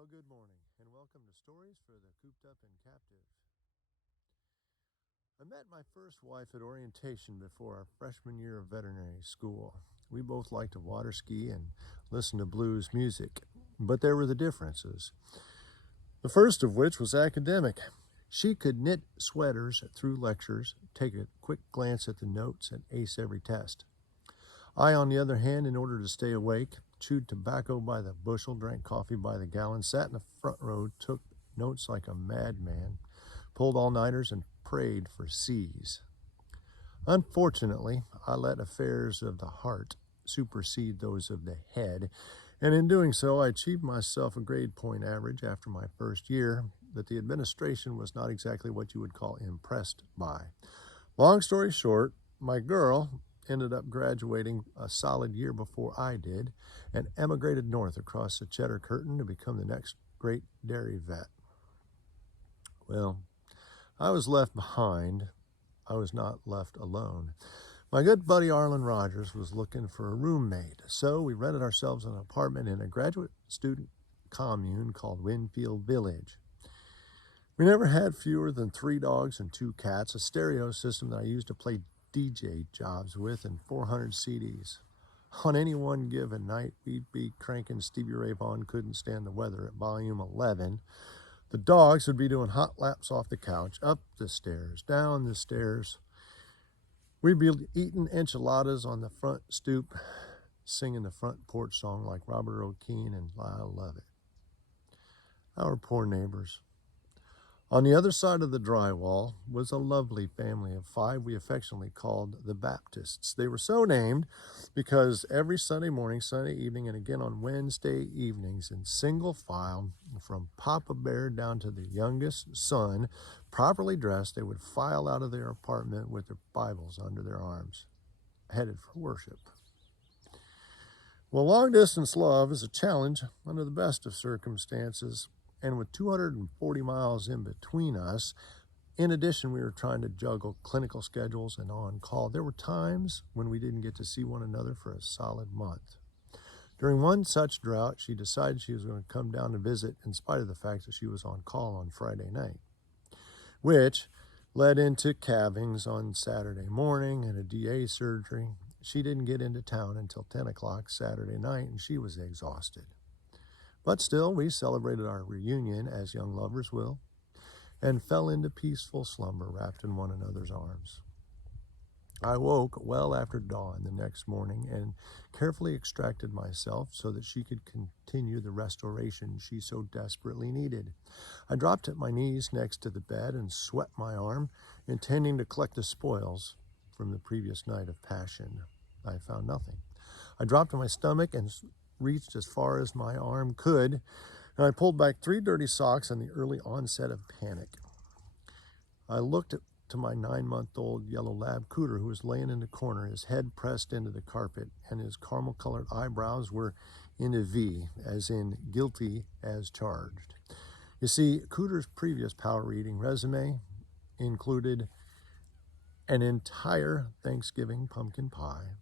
Well, good morning, and welcome to Stories for the Cooped Up and Captive. I met my first wife at orientation before our freshman year of veterinary school. We both liked to water ski and listen to blues music, but there were the differences. The first of which was academic. She could knit sweaters through lectures, take a quick glance at the notes, and ace every test. I, on the other hand, in order to stay awake, chewed tobacco by the bushel, drank coffee by the gallon, sat in the front row, took notes like a madman, pulled all-nighters, and prayed for C's. Unfortunately, I let affairs of the heart supersede those of the head, and in doing so, I achieved myself a grade point average after my first year that the administration was not exactly what you would call impressed by. Long story short, my girl ended up graduating a solid year before I did and emigrated north across the Cheddar Curtain to become the next great dairy vet. Well, I was left behind. I was not left alone. My good buddy Arlen Rogers was looking for a roommate, so we rented ourselves an apartment in a graduate student commune called Winfield Village. We never had fewer than 3 dogs and 2 cats, a stereo system that I used to play DJ jobs with, and 400 CDs. On any one given night, we'd be cranking Stevie Ray Vaughan Couldn't Stand the Weather at volume 11. The dogs would be doing hot laps off the couch, up the stairs, down the stairs. We'd be eating enchiladas on the front stoop, singing the front porch song like Robert O'Keefe and Lyle Lovett. Our poor neighbors. On the other side of the drywall was a lovely family of 5 we affectionately called the Baptists. They were so named because every Sunday morning, Sunday evening, and again on Wednesday evenings in single file, from Papa Bear down to the youngest son, properly dressed, they would file out of their apartment with their Bibles under their arms, headed for worship. Well, long-distance love is a challenge under the best of circumstances. And with 240 miles in between us, in addition, we were trying to juggle clinical schedules and on-call. There were times when we didn't get to see one another for a solid month. During one such drought, she decided she was going to come down to visit in spite of the fact that she was on call on Friday night, which led into calvings on Saturday morning and a DA surgery. She didn't get into town until 10 o'clock Saturday night, and she was exhausted. But still, we celebrated our reunion, as young lovers will, and fell into peaceful slumber wrapped in one another's arms. I woke well after dawn the next morning and carefully extracted myself so that she could continue the restoration she so desperately needed. I dropped at my knees next to the bed and swept my arm, intending to collect the spoils from the previous night of passion. I found nothing. I dropped on my stomach and reached as far as my arm could, and I pulled back 3 dirty socks in the early onset of panic. I looked to my 9-month-old yellow lab Cooter, who was laying in the corner, his head pressed into the carpet, and his caramel-colored eyebrows were in a V, as in guilty as charged. You see, Cooter's previous power eating resume included an entire Thanksgiving pumpkin pie.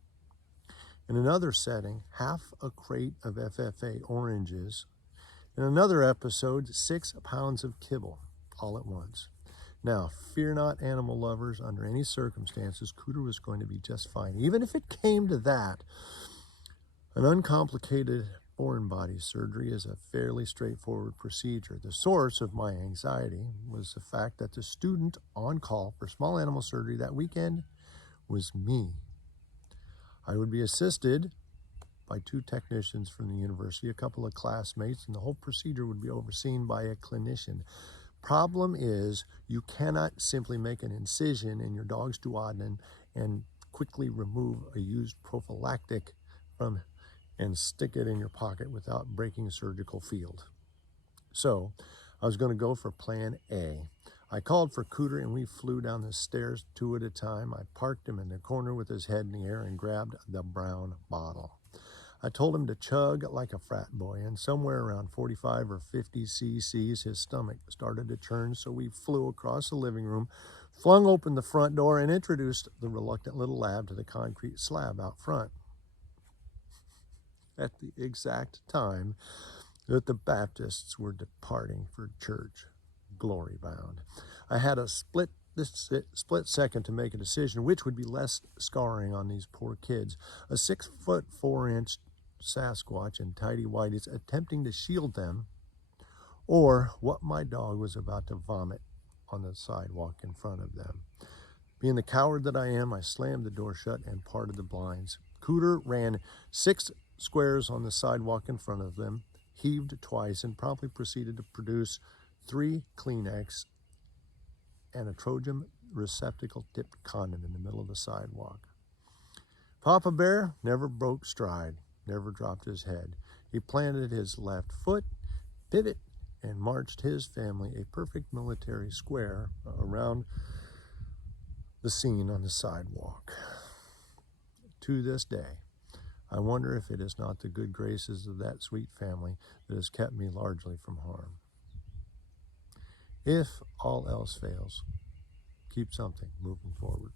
In another setting, half a crate of FFA oranges. In another episode, 6 pounds of kibble, all at once. Now, fear not, animal lovers. Under any circumstances, Cooter was going to be just fine. Even if it came to that, an uncomplicated foreign body surgery is a fairly straightforward procedure. The source of my anxiety was the fact that the student on call for small animal surgery that weekend was me. I would be assisted by 2 technicians from the university, a couple of classmates, and the whole procedure would be overseen by a clinician. Problem is, you cannot simply make an incision in your dog's duodenum and quickly remove a used prophylactic from and stick it in your pocket without breaking a surgical field. So I was going to go for plan A. I called for Cooter and we flew down the stairs 2 at a time. I parked him in the corner with his head in the air and grabbed the brown bottle. I told him to chug like a frat boy, and somewhere around 45 or 50 cc's, his stomach started to churn, so we flew across the living room, flung open the front door, and introduced the reluctant little lab to the concrete slab out front. At the exact time that the Baptists were departing for church, glory bound. I had a split second to make a decision which would be less scarring on these poor kids. A 6'4" Sasquatch and tidy whities attempting to shield them, or what my dog was about to vomit on the sidewalk in front of them. Being the coward that I am, I slammed the door shut and parted the blinds. Cooter ran 6 squares on the sidewalk in front of them, heaved twice, and promptly proceeded to produce 3 Kleenex and a Trojan receptacle tipped condom in the middle of the sidewalk. Papa Bear never broke stride, never dropped his head. He planted his left foot, pivot, and marched his family a perfect military square around the scene on the sidewalk. To this day, I wonder if it is not the good graces of that sweet family that has kept me largely from harm. If all else fails, keep something moving forward.